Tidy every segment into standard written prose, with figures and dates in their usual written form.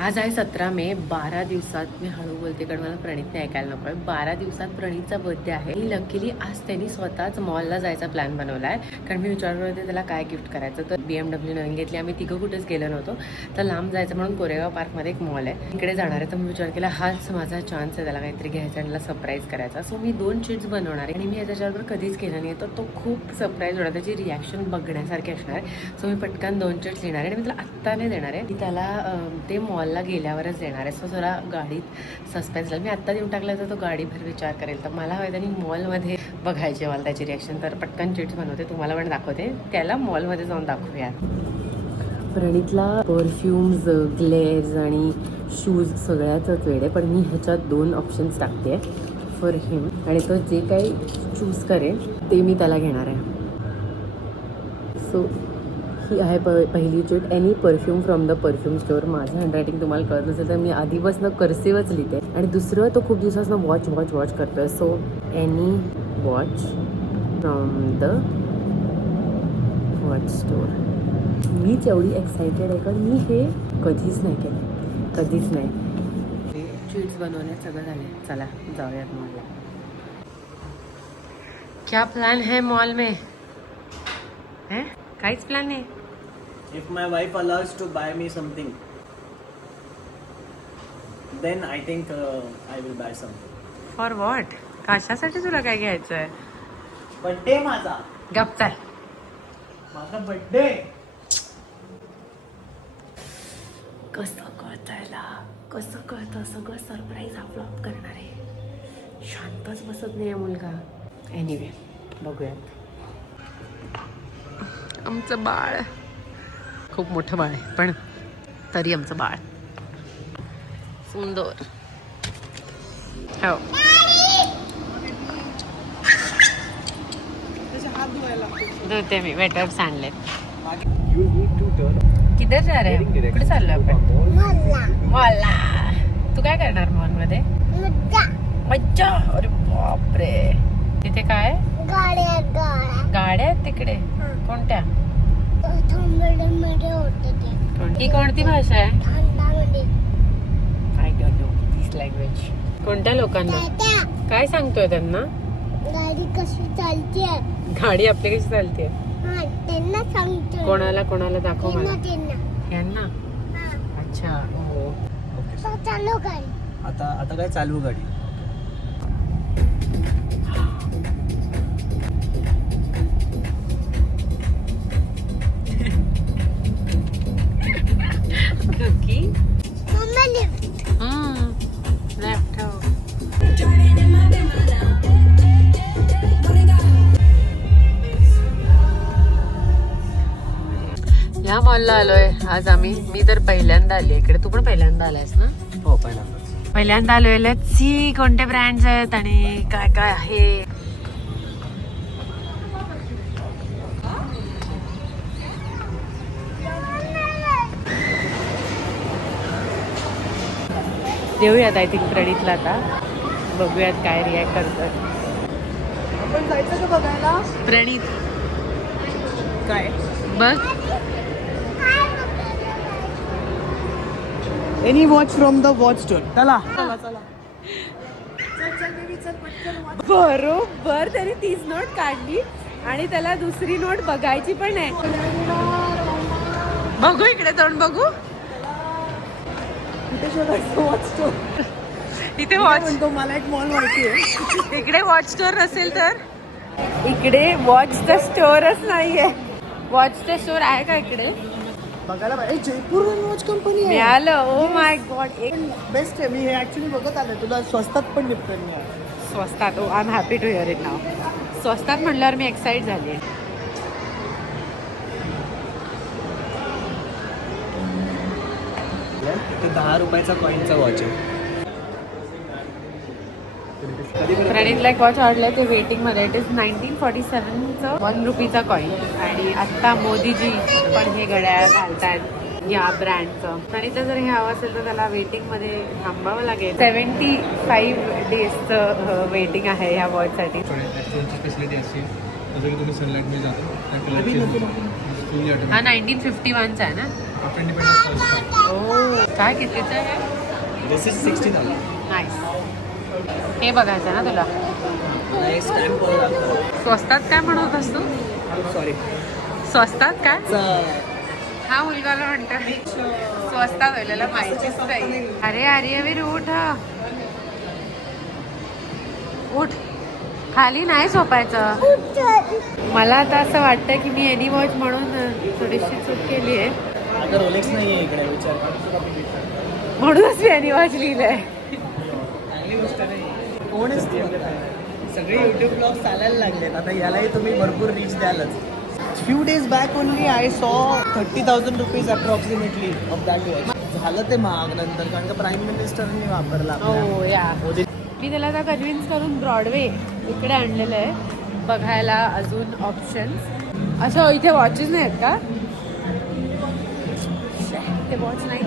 आज आहे 17 मे. 12 दिवसात, मी हळू बोलते कारण मला प्रणितने ऐकायला नको आहे, 12 दिवसात प्रणितचा बर्थडे आहे. आणि लकीली आज त्यांनी स्वतःच मॉलला जायचा प्लॅन बनवला आहे. कारण मी विचारलं होते त्याला काय गिफ्ट करायचं, तर BMW नवीन घेतली. आम्ही तिघं कुठेच गेलो नव्हतो, तर लांब जायचं म्हणून कोरेगाव पार्कमध्ये एक मॉल आहे, इकडे जाणार आहे. तर मी विचार केला हाच माझा चान्स आहे त्याला काहीतरी घ्यायचा आणि त्याला सरप्राईज करायचा. सो मी 2 शीट्स बनवणार आहे आणि मी याच्याबरोबर कधीच केलं नाही, तर तो खूप सरप्राईज होणार, त्याची रिॲक्शन बघण्यासारखी असणार आहे. सो मी पटकन 2 शीट्स लिहिणार आहे आणि मी त्याला आत्ता नाही देणार आहे, की त्याला ते मॉलला गेल्यावरच देणार आहे. सो जरा गाडीत सस्पेन्स लागेल. मी आत्ता देऊन टाकलं तर तो गाडीभर विचार करेल, तर मला हवं त्यांनी मॉलमध्ये बघायचे मला त्याची रिॲक्शन. तर पटकन चिट्स बनवते, तुम्हाला पण दाखवते, त्याला मॉलमध्ये जाऊन दाखवूया. प्रणितला परफ्यूम्स, ग्लेअर्स आणि शूज सगळ्याचंच वेळ आहे, पण मी ह्याच्यात 2 ऑप्शन्स टाकते फॉर हिम आणि तो जे काही चूज करेल ते मी त्याला घेणार आहे. सो ही आहे पहिली chit, any perfume from the perfume store. माझं हँडरायटिंग तुम्हाला कळत नसेल तर मी आधीपासून कर्सिवच लिहिते. आणि दुसरं, तो खूप दिवसापासून वॉच करतोय. So any watch from the watch store. मीच एवढी एक्सायटेड आहे कारण मी हे कधीच नाही केलं, कधीच नाही. चीट्स बनवण्यात सगळं झाले. चला जाऊयात मॉलला. क्या प्लान है मॉल में? है काहीच प्लान नाही. If my wife allows to buy me something, then I think I will buy something. For what? कशासाठी तुला काय घ्यायचं आहे? बर्थडे माझा. गप चाल. माझा बर्थडे. कसं कळतायला, कसं कळतं सगळं सरप्राईज हा फ्लॉप करणार आहे. शांतच बसत नाही मुलगा. एनिवे बघूयात. आमचं बाळ खूप मोठं बाळ आहे, पण तरी आमचं बाळ सुंदर. हो धुते मी. वेटर्स आणलेत. You need to turn. किधर जा रहे हैं? कुठे चाललो आपण? मॉलला. तू काय करणार मॉल मध्ये? मज्जा. अरे बापरे. तिथे काय गाड्या आहेत तिकडे? कोणत्या? ही कोणती भाषा आहे? I don't know this language. कोणत्या लोकांना काय सांगतोय त्यांना? गाडी कशी चालते? गाडी आपली कशी चालते? त्यांना सांगतो. कोणाला दाखव मला. यांना? अच्छा. हो चालू गाडी. आता काय चालू गाडी. की मम्मा लिफ्ट. लेफ्ट. हो या मॉलला आलोय आज आम्ही. मी तर पहिल्यांदा आली इकडे. तू पण पहिल्यांदा आलायस ना? हो पहिल्यांदाच. पहिल्यांदा आलोय. लेट्स सी कोणते ब्रँड्स आहेत आणि काय काय आहे. देऊयात आय थिंक प्रणितला आता. बघूयात काय रिॲक्ट करतात. आपण जायचं का बघायला? प्रणित काय? बघ. Any watch from the watch store. चला. बरोबर त्याने 30 नोट काढली आणि त्याला दुसरी नोट बघायची पण आहे. बघू इकडे जाऊन बघू. वॉच स्टोर इथे वॉच. म्हणतो मला एक मॉल माहिती आहे. इकडे वॉच स्टोर नसेल तर इकडे वॉचचा स्टोअरच नाहीये. वॉचचा स्टोर आहे का इकडे? बघायला पाहिजे. जयपूर वॉच कंपनी आहे. मिळालं. Oh my God. एक बेस्ट आहे. मी हे ऍक्च्युली बघत आलोय. तुला स्वस्तात पण निघतोय मी. स्वस्तात. Oh I am happy to hear it now. स्वस्तात म्हणल्यावर मी एक्साइट झाली. ते 10 रुपयाचा कॉईनचा वॉच आहे. प्रणितला एक वॉच आवडलंय ते वेटिंग मध्ये. इट इज 1947चं 1 रुपीचा कॉईन. आणि आता मोदीजी पण हे घड्याळ घालतात या ब्रँडचं. प्रणितला जर हे हवं असेल तर त्याला वेटिंग मध्ये थांबावं लागेल. 75 डेजचं वेटिंग आहे ह्या वॉचसाठी. स्पेशलिटी अशी जसं की तुम्ही सनलाईटमध्ये जाता हा 1951चा आहे ना. आफ्टर इंडिपेंडन्स ओ काय कितीचं आहे दिस इज 60,000. नाईस. हे बघायचं ना तुला नाही स्टॅम्प स्वस्तात काय म्हणत असतो सॉरी स्वस्तात काय हा मुलगाला म्हणतो स्वस्तात व्हायला माहितीच नाही. अरे अरे उठ उठ खाली नाही झोपायचं. मला आता असं वाटतं की मी एनी वॉच म्हणून थोडीशी चूक केली आहे. आता रोलेक्स नाही आहे इकडे विचार म्हणूनच मी एनी वॉच लिहिलंय. चांगली गोष्ट नाही. कोण आहेस तू आता? सगळे युट्यूब ब्लॉग चालायला लागलेत आता यालाही तुम्ही भरपूर रीच द्यालच. Few days back only I saw 30,000 rupees approximately of that watch. झालं ते महाग नंतर कारण का प्राईम मिनिस्टरनी वापरला हो या मोदी. मी त्याला आता कन्व्हिन्स करून ब्रॉडवे इकडे आणलेलं आहे बघायला अजून ऑप्शन्स. असं इथे वॉचेस नाही आहेत का? ते वॉच नाहीच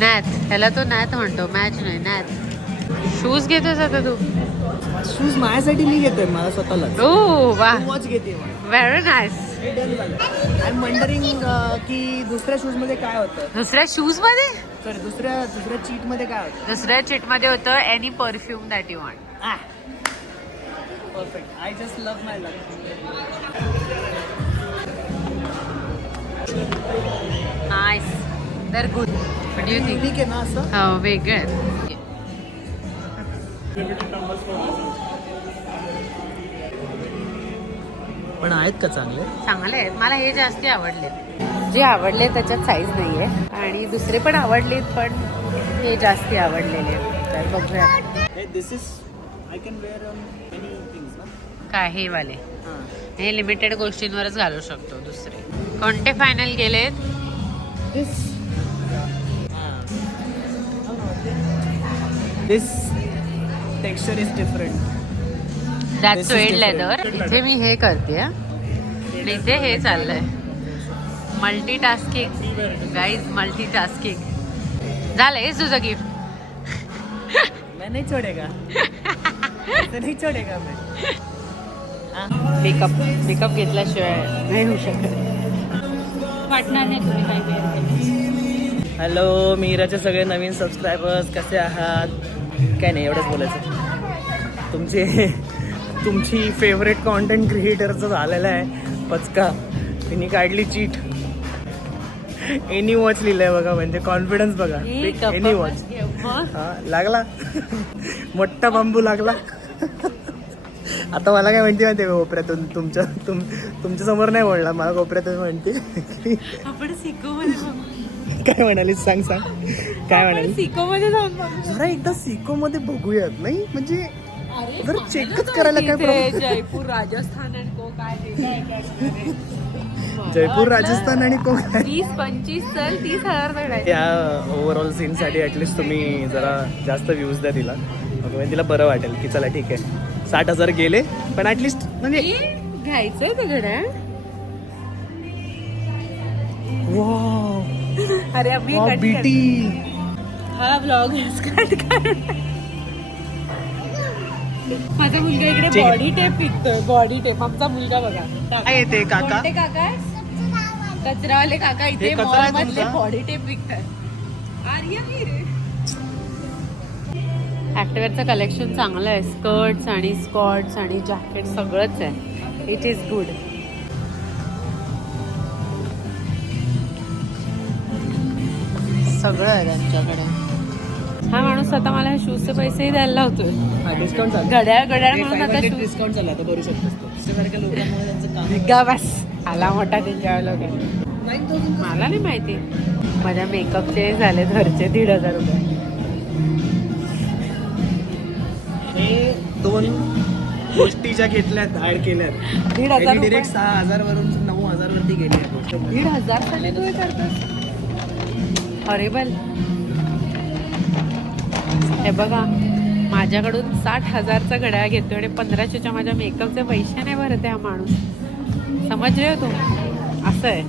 नॅथ ह्याला तो नॅथ म्हणतो मॅच नाही नॅथ. शूज घेतोस आता तू? शूज माझ्यासाठी मी घेतोय मला स्वतःला. ओ वा वॉच घेते very nice. I am wondering की दुसऱ्या शूज मध्ये काय होतं. दुसऱ्या शूज मध्ये सॉरी दुसऱ्या चीट मध्ये काय होतं. दुसऱ्या चिट मध्ये होतं any perfume that you want. Perfect. I just love my luck. Nice दर good. What do you think? ठीक आहे ना असं. हो वेगळं आहे. पण आहेत का चांगले. चांगले आहेत. मला हे जास्ती आवडले. जे आवडले त्याच्यात साईज नाही आहे आणि दुसरे पण आवडलेत पण हे जास्ती आवडलेले आहेत. तर बघूया this is I can wear on many things ना. काय हे वाले हे लिमिटेड गोष्टींवरच घालू शकतो. दुसरे कोणते फायनल गेलेत? This texture is different. That This is suede different. Leather. इथे मी हे करते आणि इथे हे चाललंय मल्टीटास्किंग गाईज मल्टीटास्किंग. झालं हेच तुझं गिफ्ट. मैं नहीं छोड़ेगा. ऐसे नहीं छोड़ेगा मैं. मेकअप घेतल्याशिवाय नाही होऊ शकत. वाटणार नाही तुम्ही काय वेअर. हॅलो मीराचे सगळे नवीन सबस्क्रायबर्स कसे आहात. काय नाही एवढंच बोलायचं. तुमची फेवरेट कॉन्टेंट क्रिएटरचं झालेलं आहे पचका. तिने काढली चीट. एनी वॉच लिहिलंय बघा म्हणजे कॉन्फिडन्स बघा. एनी वॉच हा लागला मोठा बांबू लागला. आता मला काय म्हणते माहिती कोपऱ्यातून तुमच्या समोर नाही बोलणार मला कोपऱ्यातून म्हणते आपण सिको मध्ये काय म्हणाली सांग काय म्हणाली. सिको मध्ये जाऊन बघू. जरा एकदा सिको मध्ये बघूयात नाही म्हणजे जरा चेकच करायला काय problem? जयपूर राजस्थान आणि को काय जयपूर राजस्थान आणि को काय 20-25 चल 30,000 तक. त्या ओव्हरऑल सीन साठी ऍटलिस्ट तुम्ही जरा जास्त व्ह्यूज द्या तिला. मग तिला बरं वाटेल की चला ठीक आहे 60,000 गेले पण ऍटलिस्ट म्हणजे घ्यायचंय ते घड्याळ. वाव अरे अभि बीटी. हा ब्लॉग कट कर. माझा मुलगा इकडे ठीक आहे. बॉडी टेप विकतोय. बॉडी टेप आमचा मुलगा बघा. काय येते काका. कोणते काका आहे? कचरावाले काका इथे हे कचरा आहे मॉल मधले तुमचा? बॉडी टेप विकतात. ॲक्टिवेअरचं कलेक्शन चांगलं आहे. स्कर्ट्स आणि स्कॉर्ट्स आणि जॅकेट सगळंच आहे. It is good. सगळं आहे त्यांच्याकडे. हा माणूस आता मला शूजचे पैसेही द्यायला लावतोय. डिस्काउंट घड्याळ म्हणून आता शूज. डिस्काउंट झाला तर करू शकतो. सारख्या लोकांमुळे त्यांचं काम गा बस आला मोठा त्यांच्या लोक. मला नाही माहिती. माझ्या मेकअपचे झाले घरचे 1,500 रुपये. हे 2 गोष्टी ज्या घेतल्यात ऍड केल्यात 1,500 डिरेक्ट 6,000 वरून 9,000 वरती गेली आहे गोष्ट. 1,500 साठी तू हे करतोस. हॉरेबल. हे बघा माझ्याकडून 60,000चा घड्याळ घेतो आणि 1500च्या माझ्या मेकअपचे पैसे नाही भरत हा माणूस. समजले हो तू. असं आहे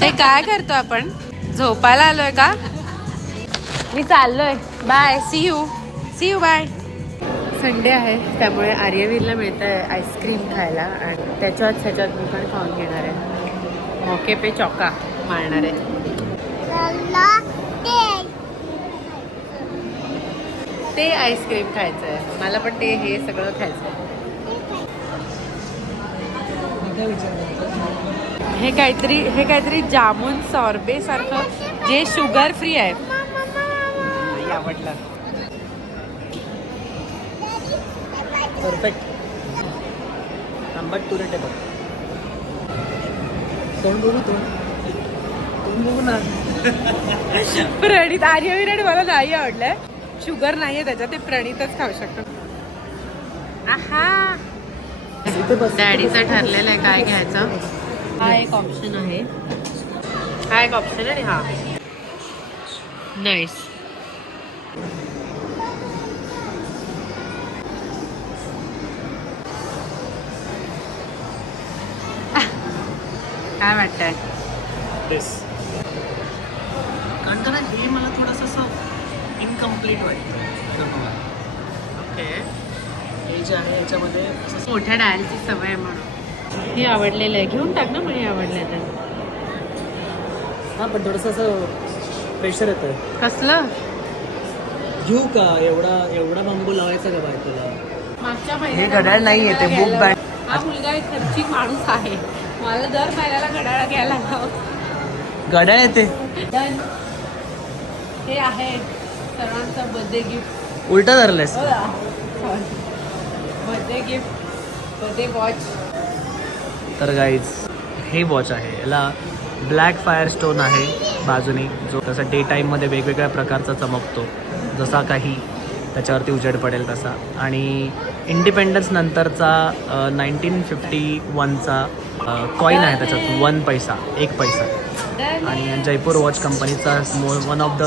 ते. काय करतो आपण? झोपायला आलोय का? मी चाललोय. Bye. See you bye. Sunday आहे त्यामुळे आर्यवीरला मिळतं आहे आईस्क्रीम खायला आणि त्याच्यात मी पण खाऊन घेणार आहे. मोके पे चौका मारणार आहे. ते आईस्क्रीम खायचं आहे मला पण ते हे सगळं खायचं आहे. हे काहीतरी जामून सॉर्बे सारखं जे शुगर फ्री आहे. आवडलं. परफेक्ट. आंबट तुरट आहे बघ. तोंड बघू ना. प्रणित आर्यवीर मला नाही आवडलंय. शुगर नाहीये त्याच्यात ते प्रणितच खाऊ शकतो. आहा डॅडीचं ठरलेलं आहे काय घ्यायचं. हा एक ऑप्शन आहे आणि हा नाईस. काय वाटतंय. कारण का हे मला थोडंसं असं इनकम्प्लीट वाटतं. ओके हे जे आहे याच्यामध्ये मोठ्या डायलची सवय आहे म्हणून हे आवडलेलं आहे. घेऊन टाक ना मग हे आवडलेलं आहे. हां पण थोडंसं असं प्रेशर येतं. कसलं घेऊ का एवढा बांबू लावायचा का बाय तुला. मागच्या हे महिन्यात घड्याळ नाहीये ते बुक बॅग. हा मुलगा एक खर्चिक माणूस आहे. मला दर महिन्याला घड्याळ घ्यायला लाव. घड्याळ येते डन. हे आहे सर्वांचा बर्थडे गिफ्ट. उलटा धरलेस. Birthday gift birthday watch. तर गाईज हे वॉच आहे. याला ब्लॅक फायर स्टोन आहे बाजूनी जो तसा डे टाईममध्ये वेगवेगळ्या प्रकारचा चमकतो जसा काही त्याच्यावरती उजेड पडेल तसा. आणि इंडिपेंडन्स नंतरचा 1951चा कॉईन आहे त्याच्यात 1 पैसा 1 पैसा. आणि जयपूर वॉच कंपनीचा one of the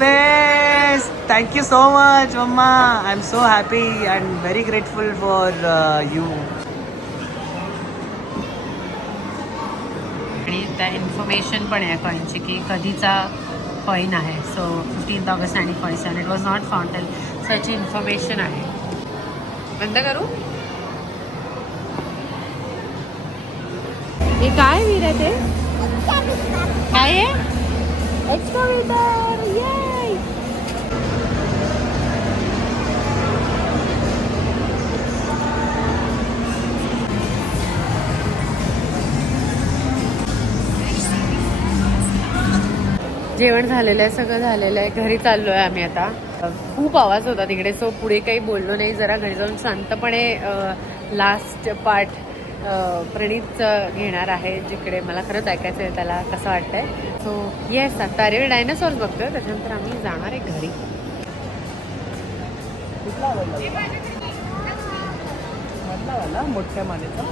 best. Thank you so much मम्मा. I am so happy and very grateful for you. आणि त्या इन्फॉर्मेशन पण आहे कॉईनची की कधीचा कॉईन आहे. So 15 August 1947 it was not found. Such information आहे. बंद करू. हे काय वीर आहे ते काय आहे. एक्सकॅव्हेटर. येय. जेवण झालेलं आहे सगळं झालेलं आहे. घरी चाललो आहे आम्ही आता. खूप आवाज होता तिकडे सो पुढे काही बोललो नाही. जरा घरी जाऊन शांतपणे लास्ट पार्ट प्रणितचं घेणार आहे जिकडे मला खरंच ऐकायचं आहे त्याला कसं वाटतंय. सो येस आता अरे डायनासॉर्स बघतोय त्याच्यानंतर आम्ही जाणार आहे घरी. मोठ्या मानेचा.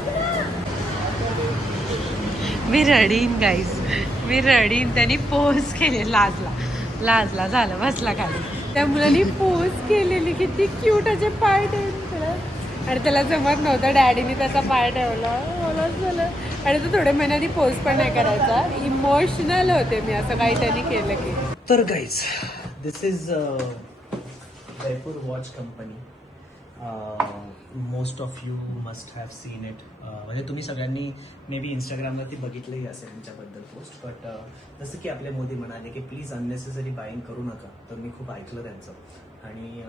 मी रडीन गाईज. मी रडीन. त्यांनी पोज केले. लाजला झालं बसला खाली. त्या मुलांनी पोज केलेली किती क्यूट असे पाय ठेवून. आणि त्याला जमत नव्हतं. डॅडीने त्याचा पाय ठेवला. मला झालं. आणि तो थोड्या महिन्यांनी पोज पण नाही करायचा. इमोशनल होते मी असं काही त्यांनी केलं की. तर guys this is Jaipur watch company. Most of you must have seen it. म्हणजे तुम्ही सगळ्यांनी मे बी इंस्टाग्रामवरती बघितलंही असेल त्यांच्याबद्दल पोस्ट. बट जसं की आपले मोदी म्हणाले की प्लीज अननेसेसरी बाईंग करू नका. तर मी खूप ऐकलं त्यांचं. आणि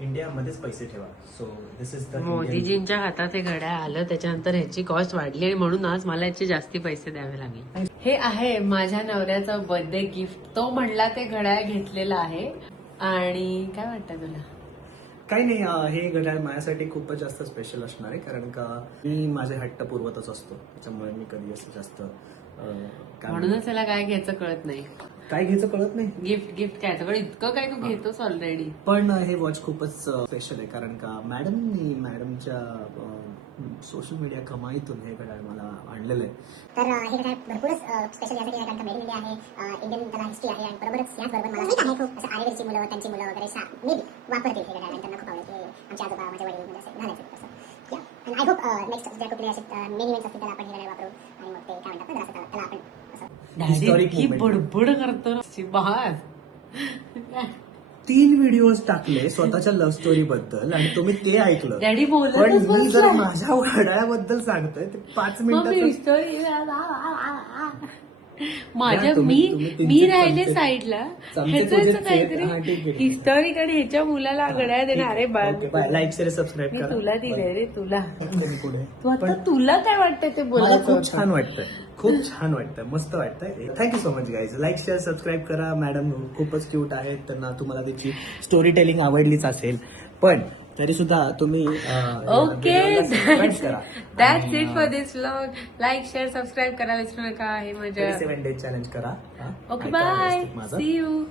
इंडियामध्येच पैसे ठेवा. सो दिस इज द मोदीजींच्या हातात हे घड्याळ आलं त्याच्यानंतर ह्याची कॉस्ट वाढली आणि म्हणून आज मला याचे जास्ती पैसे द्यावे लागले. हे आहे माझ्या नवऱ्याचं बर्थडे गिफ्ट. तो म्हणला ते घड्याळ घेतलेलं आहे. आणि काय वाटतं तुला. काही नाही. हे घड्याळ माझ्यासाठी खूपच जास्त स्पेशल असणार आहे कारण का मी माझे हट्ट पुरवतच असतो. त्याच्यामुळे मी कधी असं जास्त म्हणूनच त्याला काय घ्यायचं कळत नाही. काय घ्यायचं कळत नाही. गिफ्ट घ्यायचं पण इतकं काय तू घेतोस ऑलरेडी. पण हे वॉच खूपच स्पेशल आहे कारण का मॅडमच्या सोशल मीडिया कमाईतून हे घड्याळ मला आणलेलं आहे. तर हे घड्याळ भरपूरच स्पेशल यासाठी आहे कारण का मेड इन इंडिया आहे. इंडियन त्याला हिस्ट्री आहे. आणि बरोबरच याचबरोबर मला माहित आहे खूप असं आरेवरची मुलं त्यांची मुलं वगैरे मे बी वापरतील हे घड्याळ. आणि त्यांना खूप आवडते. आमचे आजोबा माझे वडील म्हणजे असं घालायचे तसं. आणि आय होप नेक्स्ट ज्या कुठले असे मेन इव्हेंट्स असतील त्याला आपण हे घड्याळ वापरू. आणि मग ते काय म्हणतात ना जरा त्याला आपण डॅडी बडबड करतो. 3 व्हिडिओज टाकले स्वतःच्या लव्ह स्टोरी बद्दल आणि तुम्ही ते ऐकलं. डॅडी पण बोलतच मी जर बसलाय. माझ्या वडाळ्याबद्दल सांगतोय ते 5 मग मी मिनिटात हिस्टोरी माझ्या या, तुम्ही- मी तुम्ही मी तीनशे राहिले चमचे- साईडला चमचे ह्याचं तुझे ह्याचं काहीतरी हा, ठीक आहे. हिस्टॉरिक आणि ह्याच्या मुलाला घड्याळ देणार. अरे बाळ लाईक शेअर सबस्क्राईब मी करा. तुला दिलंय रे तुला. तुम्ही पुढे तू आता पण तुला काय वाटतंय ते मला बोलायचं खूप होतं. छान वाटतंय, खूप छान वाटतंय, मस्त वाटतंय. Thank you so much guys. Like share subscribe करा. मॅडम खूपच क्यूट आहेत, त्यांना तुम्हाला त्याची स्टोरी टेलिंग आवडलीच असेल, पण तरी सुद्धा तुम्ही ओके करा. That's it for this vlog. Like share subscribe करायला विसरू नका. हे माझ्या 7 डेज चॅलेंज करा. ओके ऐका बाय व्यवस्थित माझं. See you.